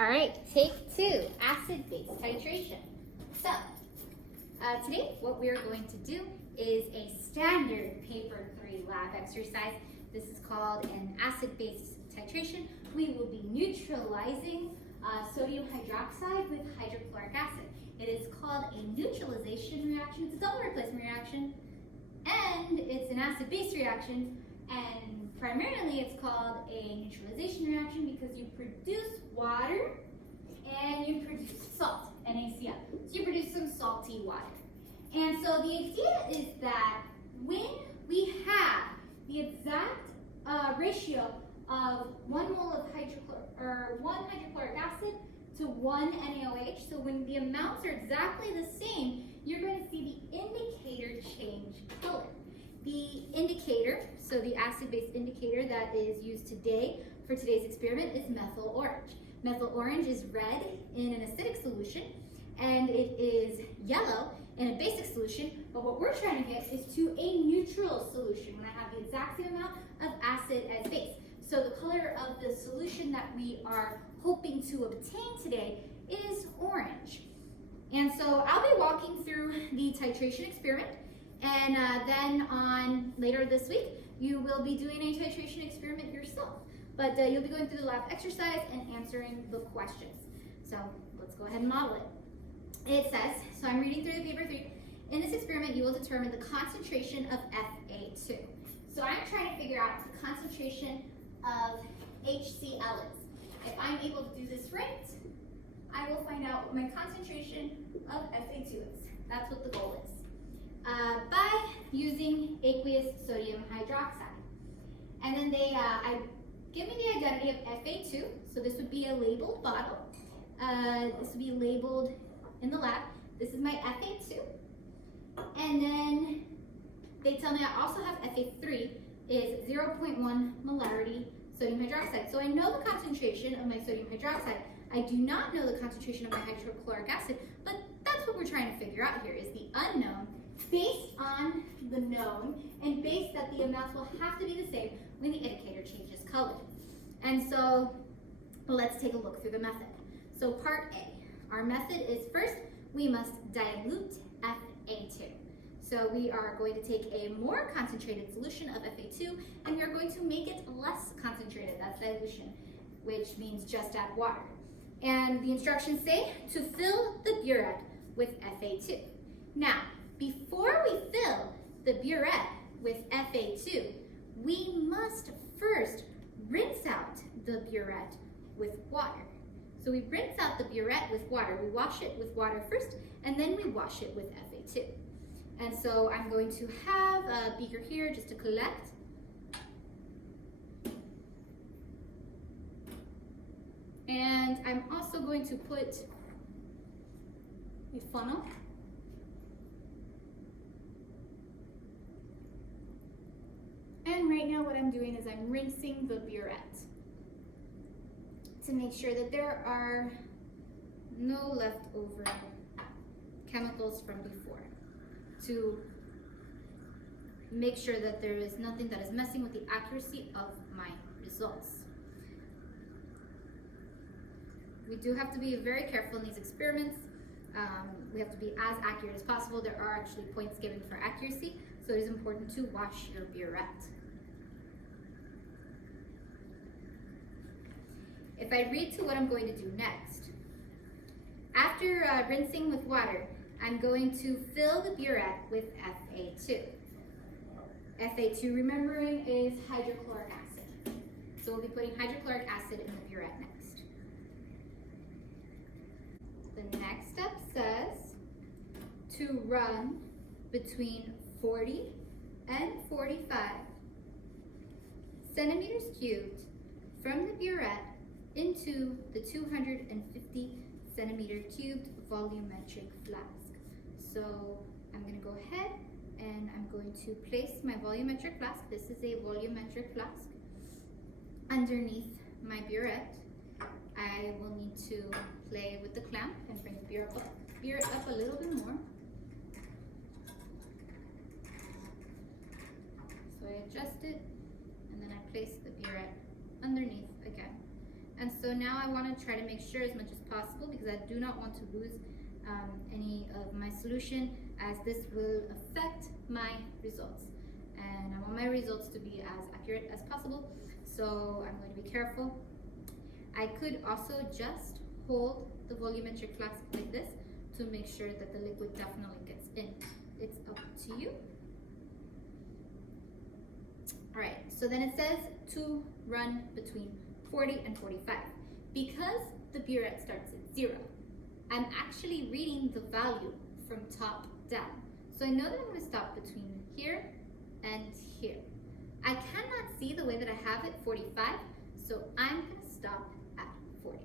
All right, take 2, acid-base titration. So, today what we are going to do is a standard paper 3 lab exercise. This is called an acid-base titration. We will be neutralizing sodium hydroxide with hydrochloric acid. It is called a neutralization reaction. It's a double replacement reaction, and it's an acid-base reaction. And primarily it's called a neutralization reaction because you produce water and you produce salt, NaCl. So you produce some salty water. And so the idea is that when we have the exact ratio of 1 mole of one hydrochloric acid to 1 NaOH, so when the amounts are exactly the same, you're going to see the indicator change color. The indicator, so the acid-base indicator that is used today for today's experiment is methyl orange. Methyl orange is red in an acidic solution, and it is yellow in a basic solution, but what we're trying to get is to a neutral solution when I have the exact same amount of acid as base. So the color of the solution that we are hoping to obtain today is orange. And so I'll be walking through the titration experiment, and then on later this week, you will be doing a titration experiment yourself. But you'll be going through the lab exercise and answering the questions. So let's go ahead and model it. It says, so I'm reading through the paper 3. In this experiment, you will determine the concentration of Fa2. So I'm trying to figure out the concentration of HCl is. If I'm able to do this right, I will find out what my concentration of Fa2 is. That's what the goal is. By using aqueous sodium hydroxide. And then they give me the identity of Fa2, so this would be a labeled bottle. This would be labeled in the lab. This is my Fa2. And then they tell me I also have Fa3 is 0.1 molarity sodium hydroxide. So I know the concentration of my sodium hydroxide. I do not know the concentration of my hydrochloric acid, but that's what we're trying to figure out here is the unknown based on the known and based that the amounts will have to be the same when the indicator changes color. And so let's take a look through the method. So part A, our method is first we must dilute Fa2. So we are going to take a more concentrated solution of Fa2 and we are going to make it less concentrated, that's dilution, which means just add water. And the instructions say to fill the burette with Fa2. Now, before we fill the burette with Fa2, we must first rinse out the burette with water. So we rinse out the burette with water. We wash it with water first, and then we wash it with Fa2. And so I'm going to have a beaker here just to collect. And I'm also going to put a funnel. And right now what I'm doing is I'm rinsing the burette to make sure that there are no leftover chemicals from before, to make sure that there is nothing that is messing with the accuracy of my results. We do have to be very careful in these experiments. We have to be as accurate as possible. There are actually points given for accuracy, so it is important to wash your burette. If I read to what I'm going to do next, after rinsing with water, I'm going to fill the burette with Fa2. Fa2, remembering, is hydrochloric acid. So we'll be putting hydrochloric acid in the burette next. The next step says to run between 40 and 45 centimeters cubed from the burette into the 250 centimeter cubed volumetric flask. So I'm going to go ahead and I'm going to place my volumetric flask. This is a volumetric flask underneath my burette. I will need to play with the clamp and bring the burette up a little bit more. So I adjust it and then I place the burette underneath again. And so now I want to try to make sure as much as possible, because I do not want to lose any of my solution, as this will affect my results. And I want my results to be as accurate as possible, so I'm going to be careful. I could also just hold the volumetric flask like this to make sure that the liquid definitely gets in. It's up to you. All right, so then it says to run between 40 and 45. Because the burette starts at 0, I'm actually reading the value from top down. So I know that I'm going to stop between here and here. I cannot see the way that I have it 45, so I'm going to stop at 40.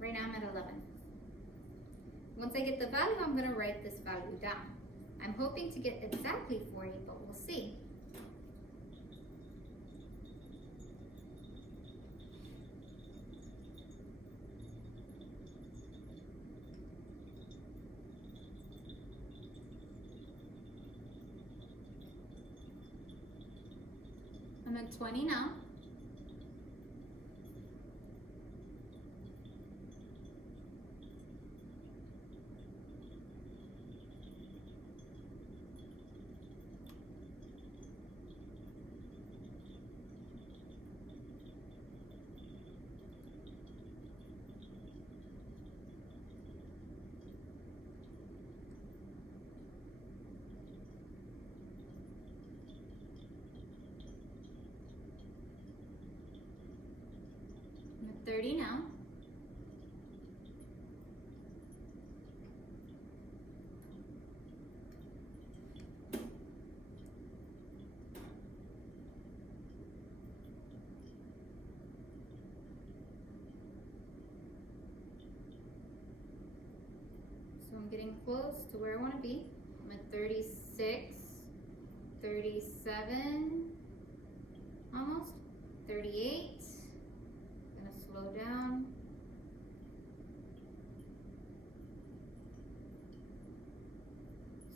Right now I'm at 11. Once I get the value, I'm going to write this value down. I'm hoping to get exactly 40, but we'll see. I'm at 20 now. I'm at 30 now. So I'm getting close to where I want to be. I'm at 36, 37, almost, 38. I'm gonna slow down.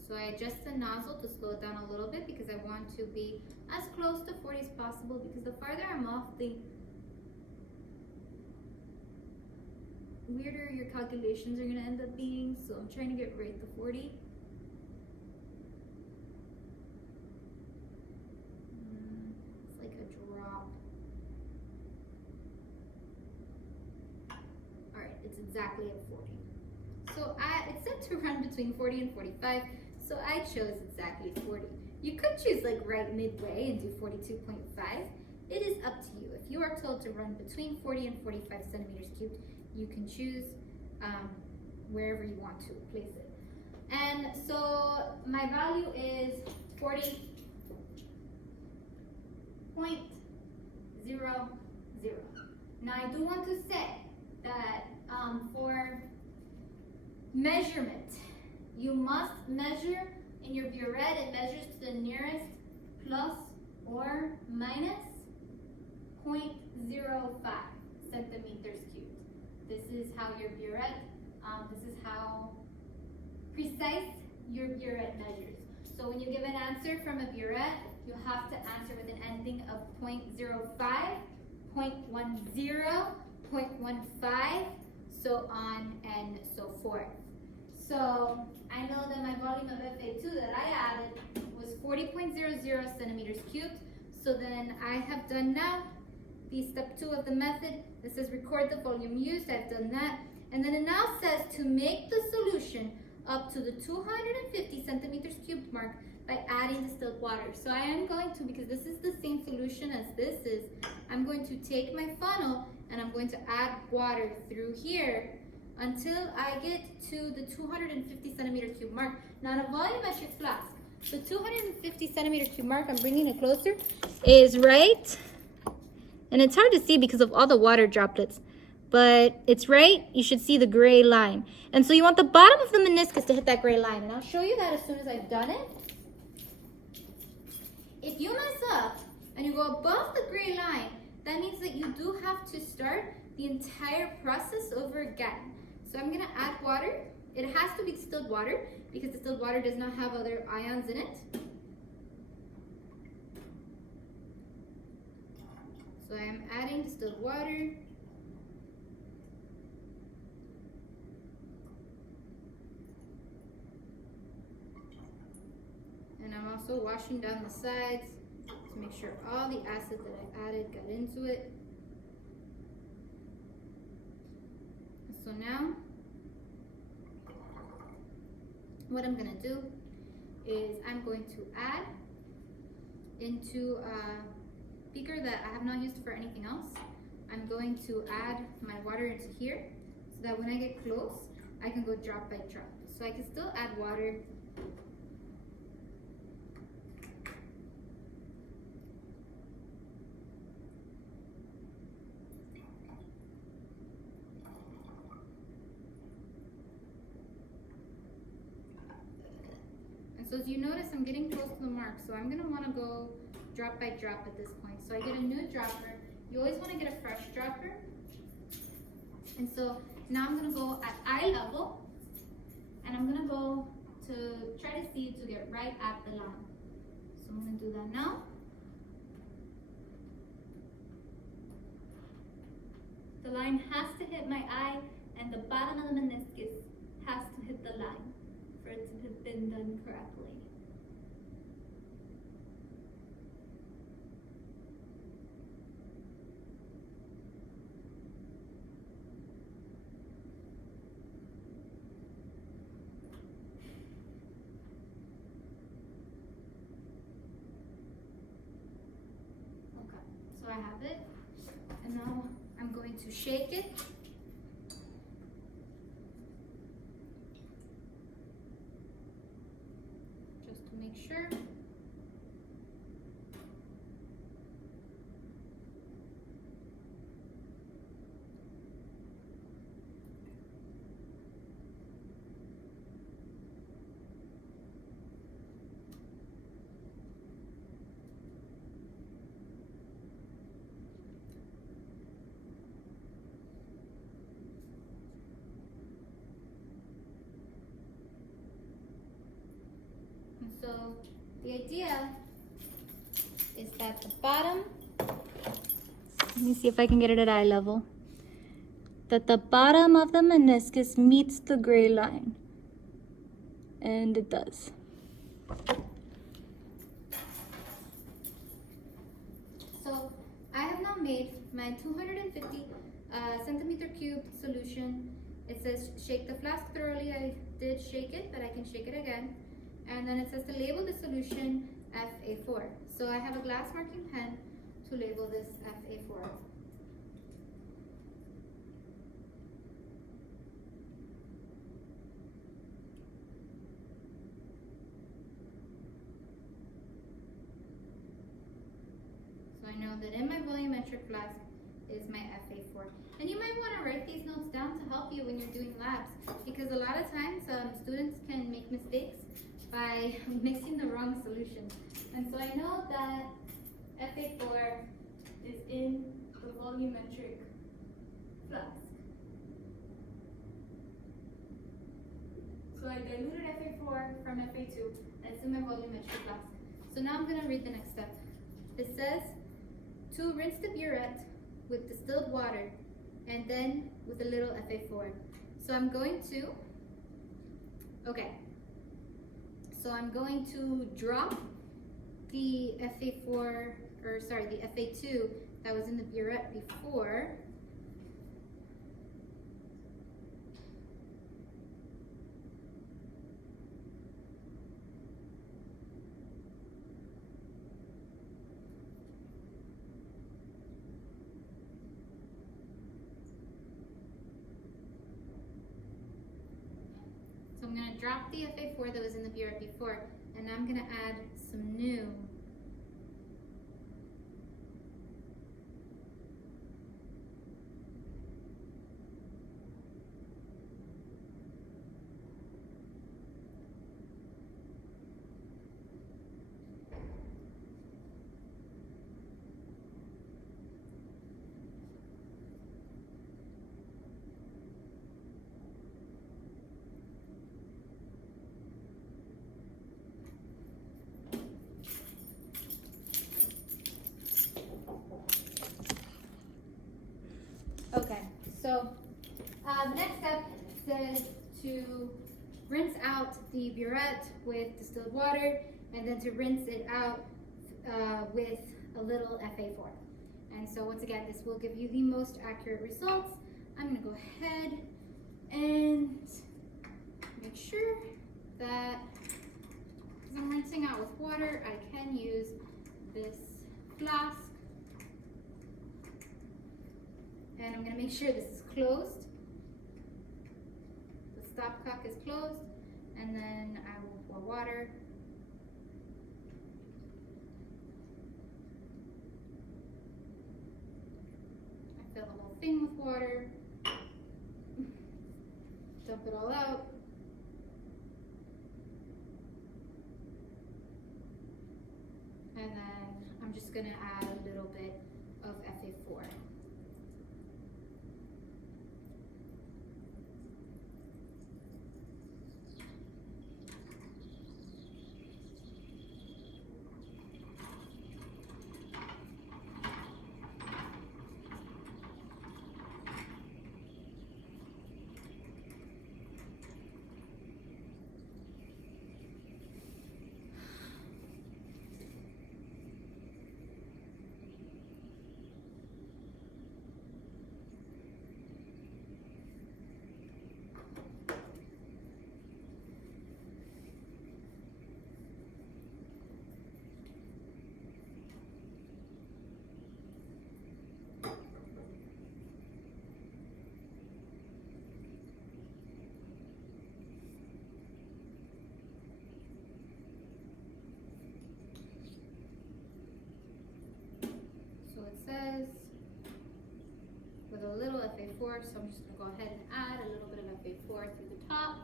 So I adjust the nozzle to slow it down a little bit, because I want to be as close to 40 as possible, because the farther I'm off, the weirder your calculations are gonna end up being. So I'm trying to get right to 40. It's like a drop. All right, it's exactly at 40. So it's set to run between 40 and 45, so I chose exactly 40. You could choose like right midway and do 42.5. It is up to you. If you are told to run between 40 and 45 centimeters cubed, you can choose wherever you want to place it. And so my value is 40.00. Now I do want to say that for measurement, you must measure in your burette. It measures to the nearest plus or minus 0.05 centimeters cubed. This is how your burette, this is how precise your burette measures. So when you give an answer from a burette, you have to answer with an ending of 0.05, 0.10, 0.15, so on and so forth. So I know that my volume of FA2 that I added was 40.00 centimeters cubed. So then I have done now the step 2 of the method. This says record the volume used. I've done that. And then it now says to make the solution up to the 250 centimeters cubed mark by adding distilled water. So I am going to, because this is the same solution as this is, I'm going to take my funnel and I'm going to add water through here until I get to the 250 centimeter cube mark. Now, on a volumetric flask, the 250 centimeter cube mark, I'm bringing it closer, is right, and it's hard to see because of all the water droplets, but it's right. You should see the gray line. And so you want the bottom of the meniscus to hit that gray line. And I'll show you that as soon as I've done it. If you mess up and you go above the gray line, that means that you do have to start the entire process over again. So I'm gonna add water. It has to be distilled water because distilled water does not have other ions in it. So I am adding distilled water. And I'm also washing down the sides to make sure all the acid that I added got into it. So now, what I'm gonna do is I'm going to add into a beaker that I have not used for anything else. I'm going to add my water into here so that when I get close, I can go drop by drop. So I can still add water. So as you notice, I'm getting close to the mark, so I'm gonna wanna go drop by drop at this point. So I get a new dropper. You always wanna get a fresh dropper. And so now I'm gonna go at eye level, and I'm gonna go to try to see to get right at the line. So I'm gonna do that now. The line has to hit my eye, and the bottom of the meniscus has to hit the line for it to have been done correctly. Okay, so I have it, and now I'm going to shake it. Make sure. So the idea is that the bottom, let me see if I can get it at eye level, that the bottom of the meniscus meets the gray line. And it does. So I have now made my 250 centimeter cubed solution. It says shake the flask thoroughly. I did shake it, but I can shake it again. And then it says to label the solution FA4. So I have a glass marking pen to label this FA4. So I know that in my volumetric flask is my FA4. And you might want to write these notes down to help you when you're doing labs, because a lot of times students can make mistakes by mixing the wrong solution. And so I know that FA4 is in the volumetric flask. So I diluted FA4 from FA2, and it's in my volumetric flask. So now I'm gonna read the next step. It says to rinse the burette with distilled water and then with a little FA4. So I'm going to, so I'm going to drop the FA4, or sorry, the FA2 that was in the burette before. So I'm going to drop the FA4 that was in the burette before, and I'm going to add some new. to rinse out the burette with distilled water and then to rinse it out with a little FA4. And so once again, this will give you the most accurate results. I'm gonna go ahead and make sure that, because I'm rinsing out with water, I can use this flask. And I'm gonna make sure this is closed. The stopcock is closed, and then I will pour water. I fill the whole thing with water. Dump it all out. And then I'm just gonna add a little bit of FA4. Says with a little FA4, so I'm just going to go ahead and add a little bit of FA4 through the top.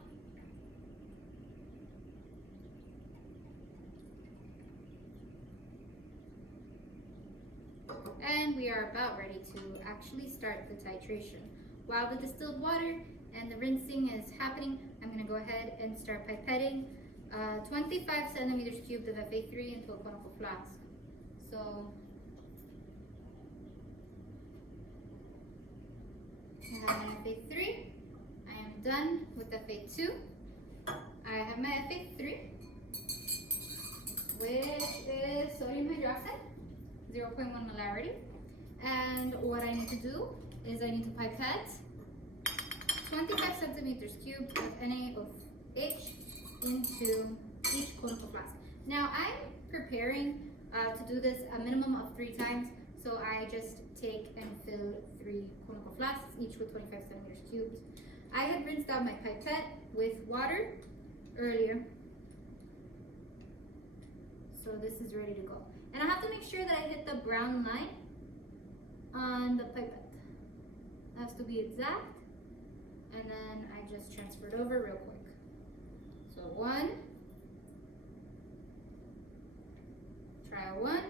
And we are about ready to actually start the titration. While the distilled water and the rinsing is happening, I'm going to go ahead and start pipetting 25 centimeters cubed of FA3 into a conical flask. So I have my FA3. I am done with FA2. I have my FA3, which is sodium hydroxide, 0.1 molarity. And what I need to do is I need to pipette 25 centimeters cubed of NaOH into each conical flask. Now I'm preparing to do this a minimum of 3 times. So I just take and fill 3 conical flasks, each with 25 centimeters cubed. I had rinsed out my pipette with water earlier. So this is ready to go. And I have to make sure that I hit the brown line on the pipette. It has to be exact. And then I just transfer it over real quick. So 1, trial 1.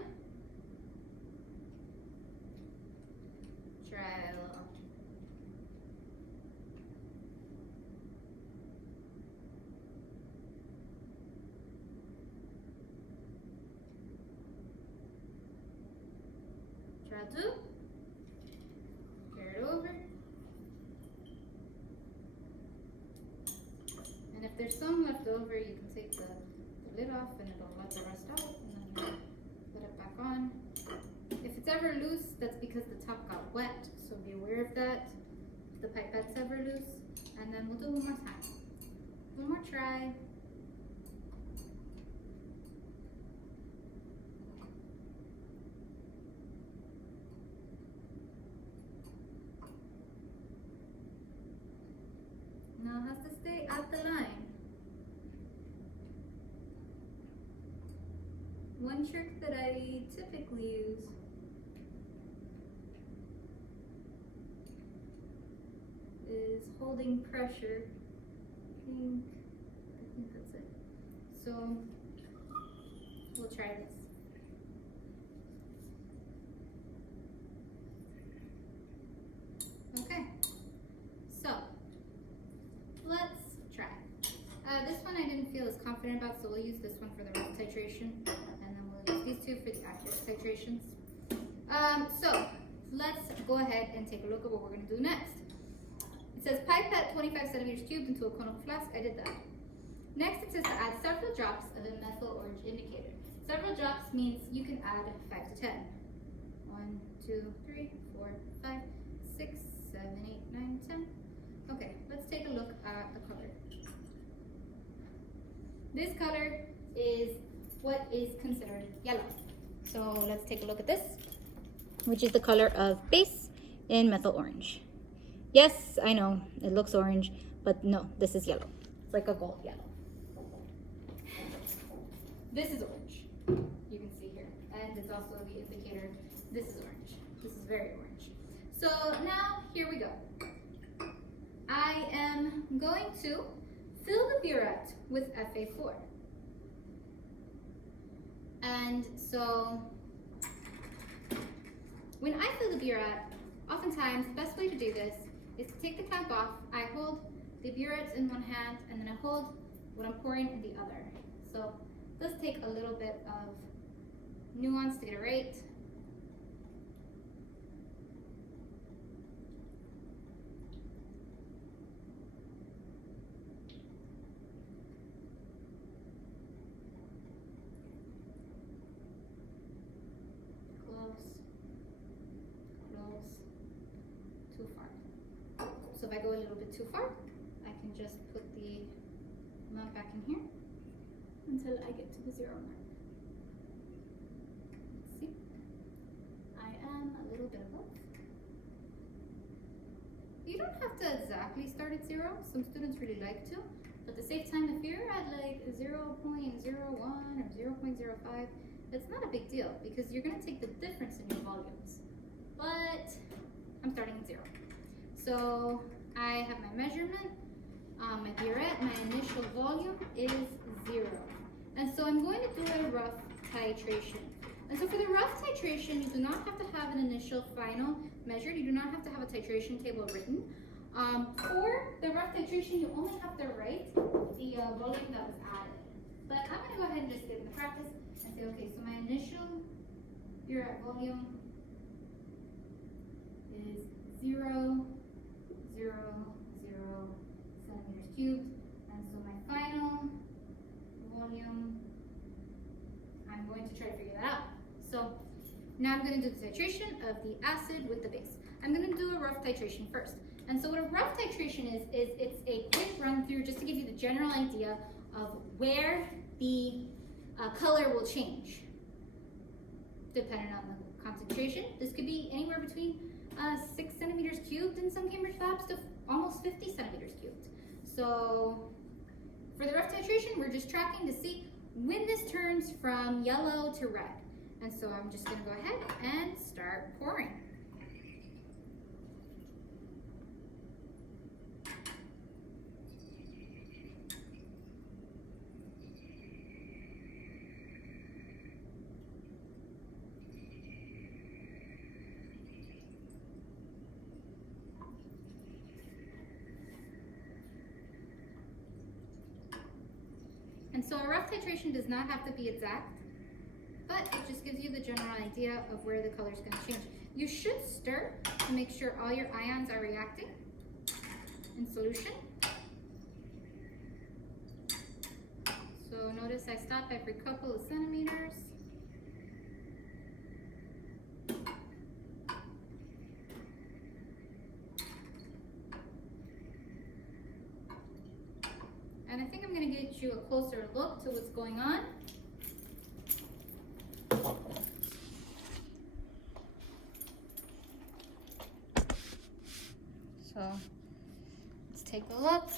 Trial 2. Carry it over. And if there's some left over, you can take the lid off and it'll let the rest out, and then put it back on. If it's ever loose, that's because the top got wet, so be aware of that. If the pipette's ever loose, and then we'll do one more time. One more try. Now it has to stay at the line. One trick that I typically use is holding pressure. I think that's it. So we'll try this. Okay, so let's try. This one I didn't feel as confident about, so we'll use this one for the rough titration, and then we'll use these 2 for the accurate titrations. So let's go ahead and take a look at what we're going to do next. It says pipette 25 centimeters cubed into a conical flask. I did that. Next, it says to add several drops of a methyl orange indicator. Several drops means you can add 5 to 10. 1, 2, 3, 4, 5, 6, 7, 8, 9, 10. Okay, let's take a look at the color. This color is what is considered yellow. So let's take a look at this, which is the color of base in methyl orange. Yes, I know, it looks orange, but no, this is yellow. It's like a gold yellow. This is orange, you can see here. And it's also the indicator, this is orange. This is very orange. So now, here we go. I am going to fill the burette with Fa4. And so, when I fill the burette, oftentimes the best way to do this is to take the cap off. I hold the burette in one hand and then I hold what I'm pouring in the other. So let's take a little bit of nuance to get it right. Too far. So if I go a little bit too far, I can just put the amount back in here until I get to the 0 mark. Let's see. I am a little bit above. You don't have to exactly start at 0. Some students really like to. But at the same time, if you're at like 0.01 or 0.05, it's not a big deal because you're going to take the difference in your volumes. But I'm starting at 0. So I have my measurement, my burette, my initial volume is 0. And so I'm going to do a rough titration. And so for the rough titration, you do not have to have an initial final measured. You do not have to have a titration table written. For the rough titration, you only have to write the volume that was added. But I'm going to go ahead and just get into practice and say, okay, so my initial burette volume is 0, 0, 0 centimeters cubed. And so my final volume, I'm going to try to figure that out. So now I'm going to do the titration of the acid with the base. I'm going to do a rough titration first. And so what a rough titration is it's a quick run through just to give you the general idea of where the color will change depending on the concentration. This could be anywhere between 6 centimeters cubed in some Cambridge labs to almost 50 centimeters cubed. So for the rough titration, we're just tracking to see when this turns from yellow to red. And so I'm just going to go ahead and start pouring. And so a rough titration does not have to be exact, but it just gives you the general idea of where the color is going to change. You should stir to make sure all your ions are reacting in solution. So notice I stop every couple of centimeters. And I think I'm going to get you a closer look to what's going on. So let's take a look.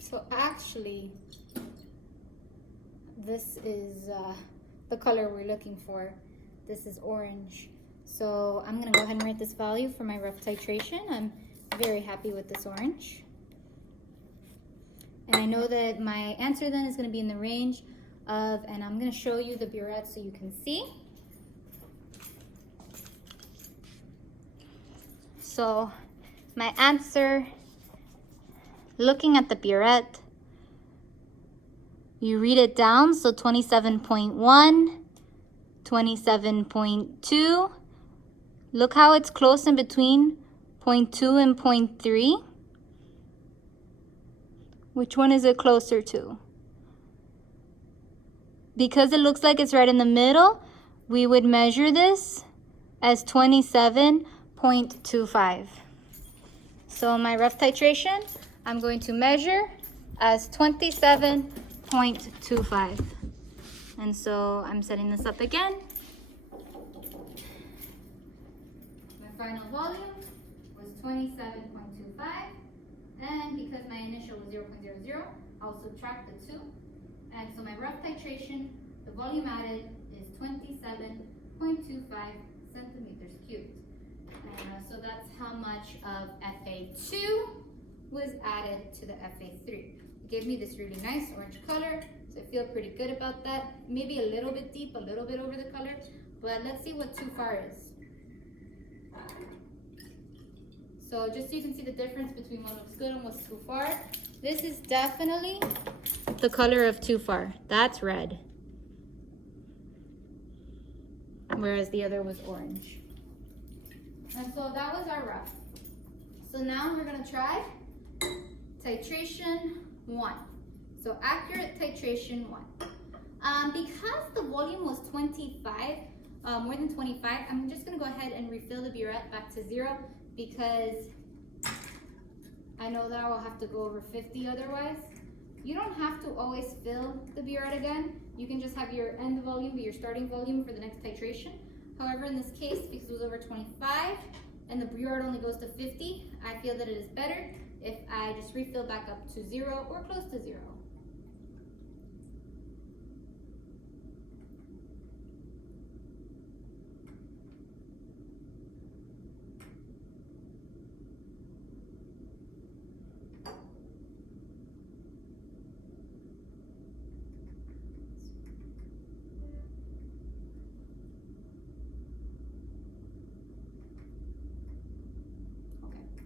So actually, this is the color we're looking for. this is orange. So I'm gonna go ahead and write this value for my rough titration. I'm very happy with this orange. And I know that my answer then is gonna be in the range of, and I'm gonna show you the burette so you can see. So my answer, looking at the burette, you read it down, so 27.1, 27.2. Look how it's close in between 0.2 and 0.3. Which one is it closer to? Because it looks like it's right in the middle, we would measure this as 27.25. So my rough titration, I'm going to measure as 27.25. And so I'm setting this up again. My final volume was 27.25. And because my initial was 0.00, I'll subtract the 2. And so my rough titration, the volume added is 27.25 centimeters cubed. So that's how much of FA2 was added to the FA3. It gave me this really nice orange color, so I feel pretty good about that. Maybe a little bit deep, a little bit over the color, but let's see what too far is. So just so you can see the difference between what looks good and what's too far, this is definitely the color of too far. That's red, whereas the other was orange. And so that was our rough. So now we're gonna try titration 1. So accurate titration 1. Because the volume was 25, more than 25, I'm just gonna go ahead and refill the burette back to 0 because I know that I will have to go over 50 otherwise. You don't have to always fill the burette again. You can just have your end volume be your starting volume for the next titration. However, in this case, because it was over 25 and the burette only goes to 50, I feel that it is better if I just refill back up to 0 or close to 0.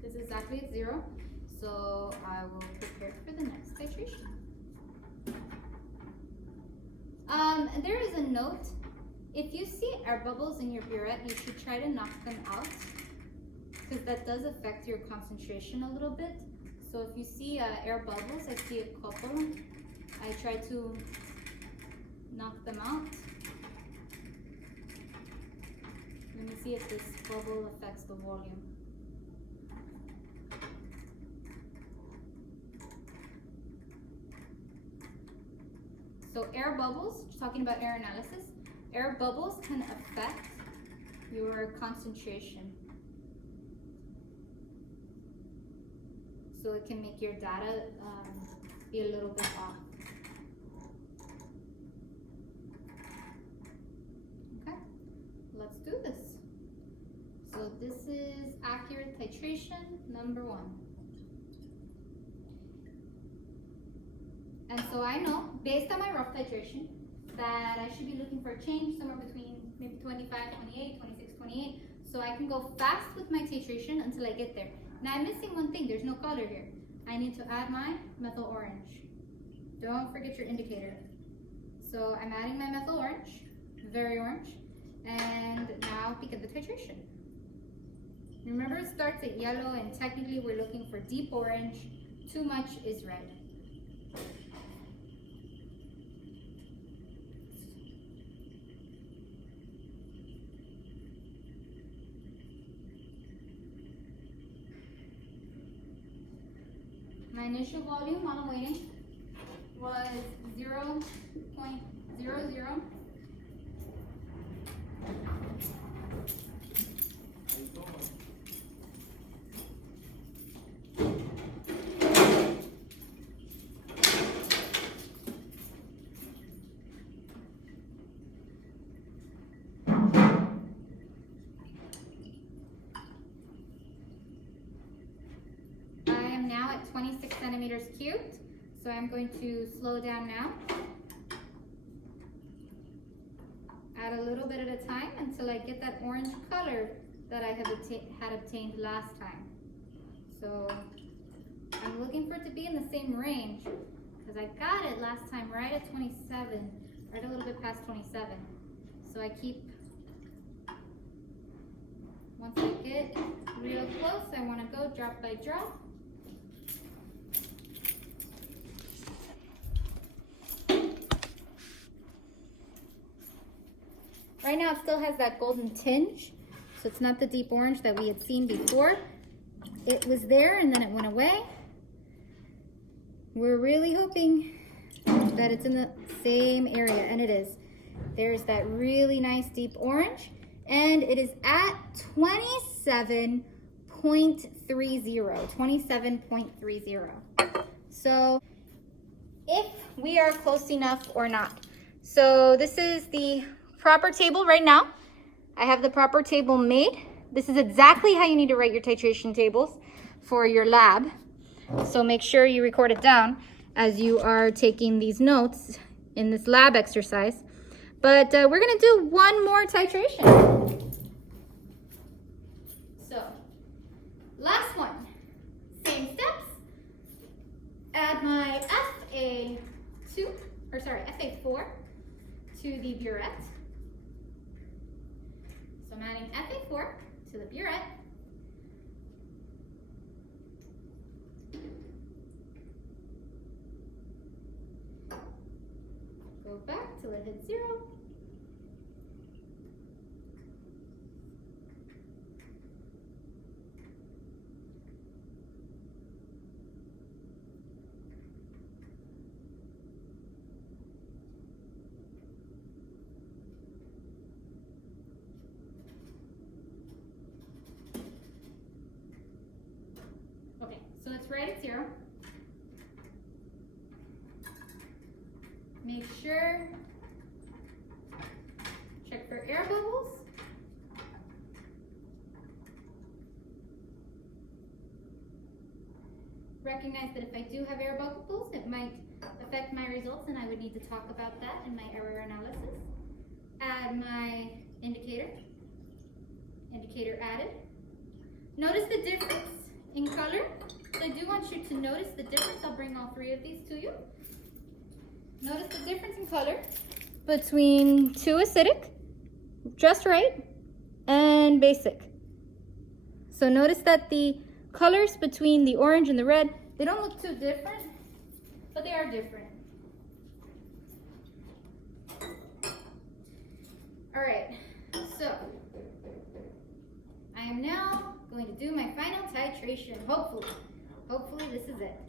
This is exactly at 0, so I will prepare for the next titration. There is a note. If you see air bubbles in your burette, you should try to knock them out because that does affect your concentration a little bit. So if you see air bubbles, I see a couple, I try to knock them out. Let me see if this bubble affects the volume. So air bubbles, talking about air analysis, air bubbles can affect your concentration. So it can make your data be a little bit off. Okay, let's do this. So this is accurate titration number 1. And so I know, based on my rough titration, that I should be looking for a change somewhere between maybe 25, 28, 26, 28. So I can go fast with my titration until I get there. Now I'm missing one thing, there's no color here. I need to add my methyl orange. Don't forget your indicator. So I'm adding my methyl orange, very orange, and now begin the titration. Remember, it starts at yellow, and technically we're looking for deep orange. Too much is red. My initial volume while I'm waiting was 0.00. now at 26 centimeters cubed, so I'm going to slow down now. Add a little bit at a time until I get that orange color that I had obtained last time. So I'm looking for it to be in the same range because I got it last time right at 27, right a little bit past 27. So I keep, once I get real close, I want to go drop by drop. Right now it still has that golden tinge, so it's not the deep orange that we had seen before. It was there and then it went away. We're really hoping that it's in the same area, and it is. There's that really nice deep orange, and it is at 27.30, 27.30. So if we are close enough or not. So this is the proper table right now. I have the proper table made. This is exactly how you need to write your titration tables for your lab. So make sure you record it down as you are taking these notes in this lab exercise. But we're gonna do one more titration. So, last one. Same steps. Add my FA4 to the burette. So I'm adding FA4 to the burette. Go back till it hits 0. Okay, so it's right at 0. Make sure, check for air bubbles. Recognize that if I do have air bubbles, it might affect my results, and I would need to talk about that in my error analysis. Add my indicator. Indicator added. Notice the difference in color. So I do want you to notice the difference. I'll bring all 3 of these to you. Notice the difference in color between too acidic, just right, and basic. So notice that the colors between the orange and the red, they don't look too different, but they are different. All right, so I am now going to do my final titration, hopefully. Hopefully this is it.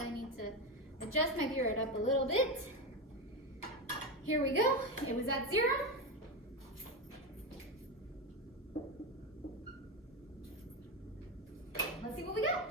I need to adjust my burette up a little bit. Here we go. It was at 0. Let's see what we got.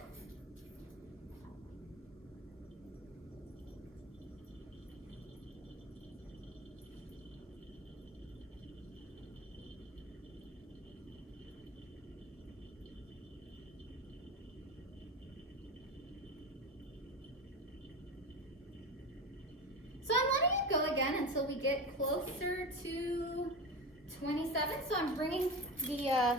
So I'm letting it go again until we get closer to 27. So I'm bringing the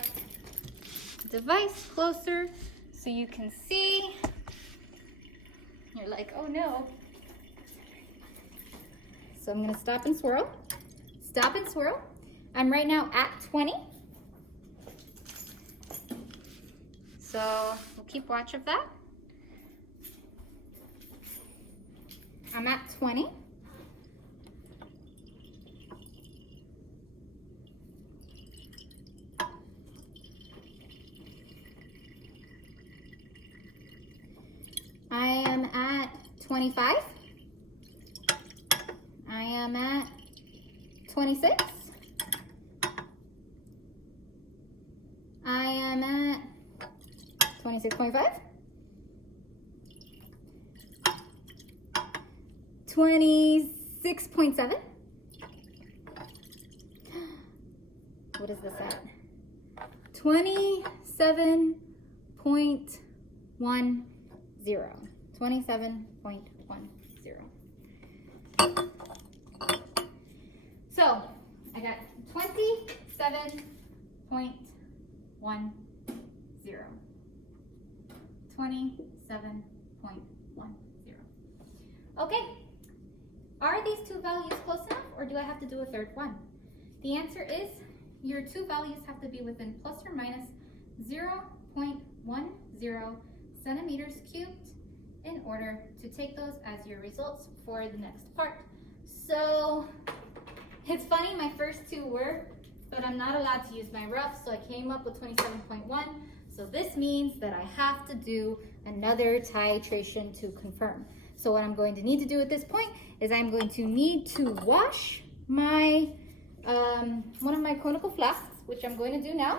device closer so you can see. You're like, oh no. So I'm gonna stop and swirl. Stop and swirl. I'm right now at 20. So we'll keep watch of that. I'm at 20. I am at 25. I am at 26. I am at 26.5. 26.7. What is this at? 27.10. 27.10. So I got 27.10. 27.10. Okay, are these two values close enough, or do I have to do a third one? The answer is your two values have to be within plus or minus 0.10 centimeters cubed in order to take those as your results for the next part. So it's funny, my first two were, but I'm not allowed to use my rough, so I came up with 27.1. So this means that I have to do another titration to confirm. So what I'm going to need to do at this point is I'm going to need to wash my one of my conical flasks, which I'm going to do now,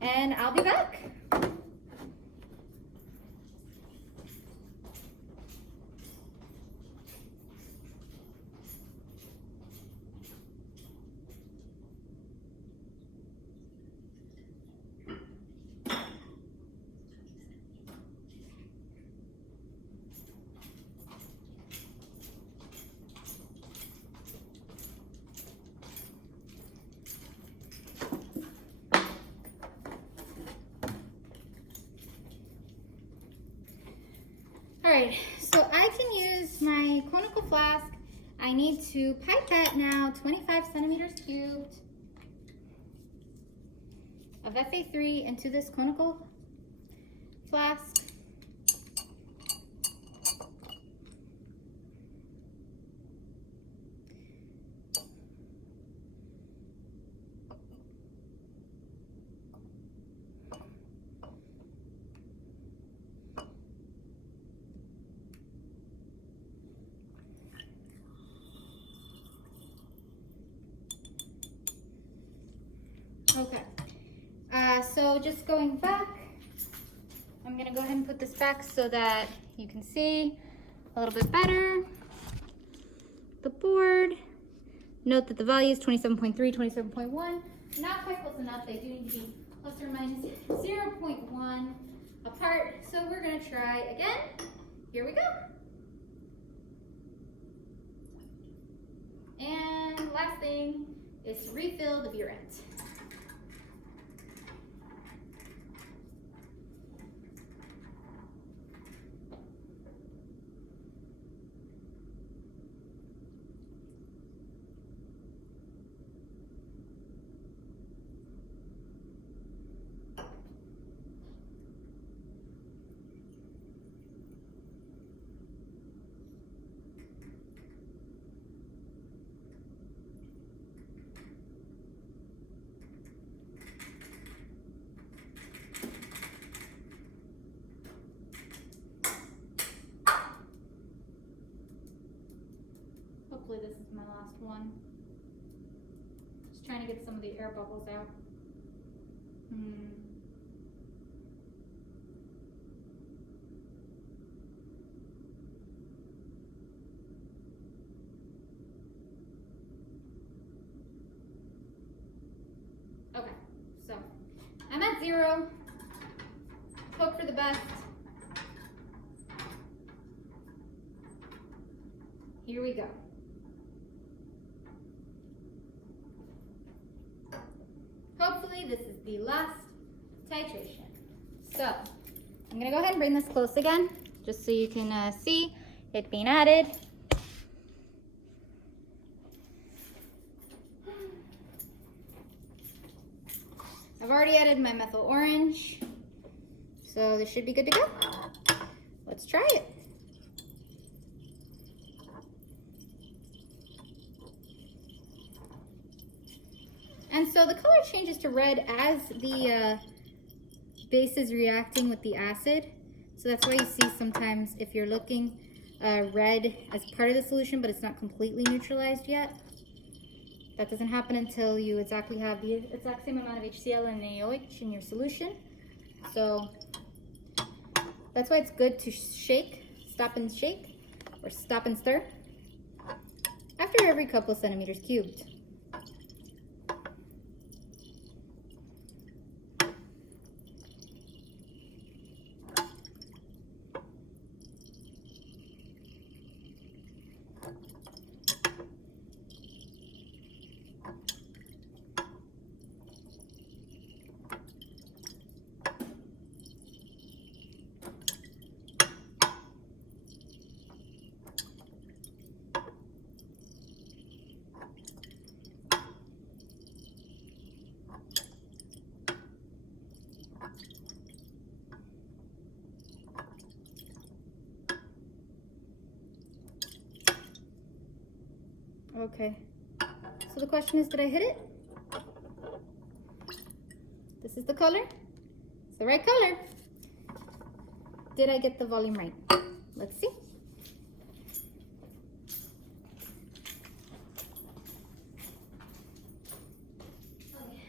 and I'll be back. All right, so I can use my conical flask. I need to pipette now 25 centimeters cubed of Fa3 into this conical flask. Okay, so just going back, I'm gonna go ahead and put this back so that you can see a little bit better the board. Note that the value is 27.3, 27.1. Not quite close enough. They do need to be plus or minus 0.1 apart. So we're gonna try again. Here we go. And last thing is to refill the burette. Hopefully this is my last one. Just trying to get some of the air bubbles out. Okay, so I'm at 0. Hope for the best. Here we go. Hopefully this is the last titration. So I'm gonna go ahead and bring this close again, just so you can see it being added. I've already added my methyl orange, so this should be good to go. Let's try it. And so the color changes to red as the base is reacting with the acid. So that's why you see sometimes if you're looking red as part of the solution, but it's not completely neutralized yet. That doesn't happen until you exactly have the exact same amount of HCl and AOH in your solution. So that's why it's good to shake, stop and shake, or stop and stir after every couple centimeters cubed. Okay. So the question is, did I hit it? This is the color. It's the right color. Did I get the volume right? Let's see. Okay.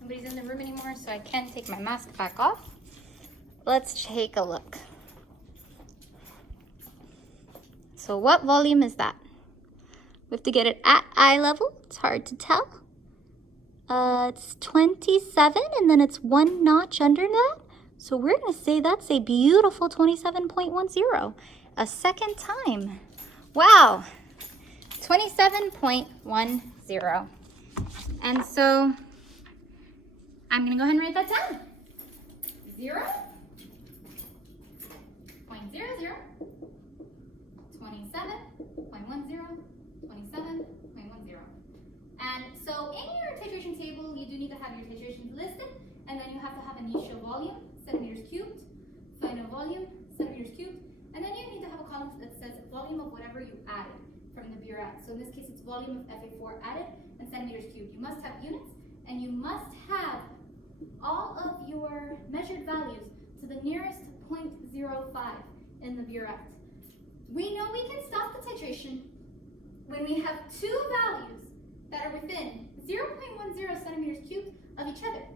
Nobody's in the room anymore, so I can take my mask back off. Let's take a look. So what volume is that? We have to get it at eye level. It's hard to tell. It's 27, and then it's one notch under that. So we're going to say that's a beautiful 27.10. A second time. Wow. 27.10. And so I'm going to go ahead and write that down. 0.00. 27.10. 27.10. And so in your titration table, you do need to have your titrations listed, and then you have to have initial volume, centimeters cubed, final volume, centimeters cubed, and then you need to have a column that says volume of whatever you added from the burette. So in this case, it's volume of Fa4 added and centimeters cubed. You must have units, and you must have all of your measured values to the nearest 0.05 in the burette. We know we can stop the titration when we have two values that are within 0.10 centimeters cubed of each other.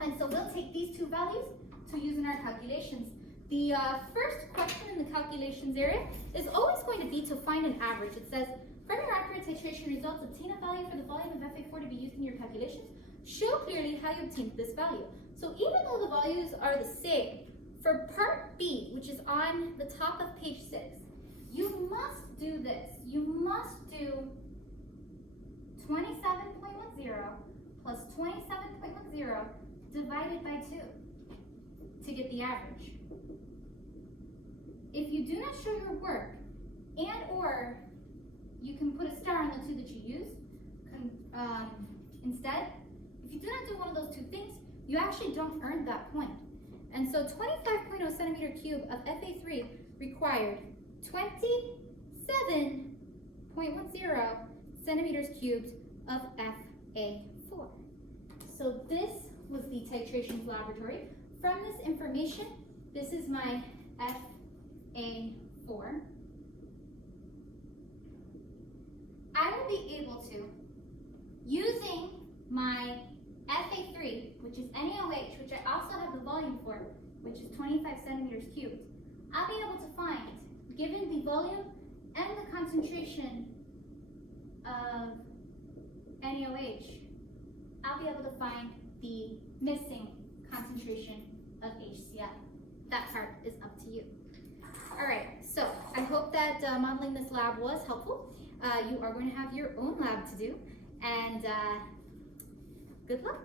And so we'll take these two values to use in our calculations. The first question in the calculations area is always going to be to find an average. It says, from your accurate titration results, obtain a value for the volume of Fa4 to be used in your calculations. Show clearly how you obtained this value. So even though the values are the same, for part B, which is on the top of page 6, you must do this. You must do 27.10 plus 27.10 divided by 2 to get the average. If you do not show your work, and or you can put a star on the 2 that you used instead, if you do not do one of those two things, you actually don't earn that point. And so 25.0 centimeter cube of Fa3 required 27.10 centimeters cubed of Fa4. So this was the Titration Laboratory. From this information, this is my Fa4. I will be able to, using my Fa3, which is NaOH, which I also have the volume for, which is 25 centimeters cubed, I'll be able to find, given the volume and the concentration of NaOH, I'll be able to find the missing concentration of HCl. That part is up to you. All right, so I hope that modeling this lab was helpful. You are going to have your own lab to do, and good luck.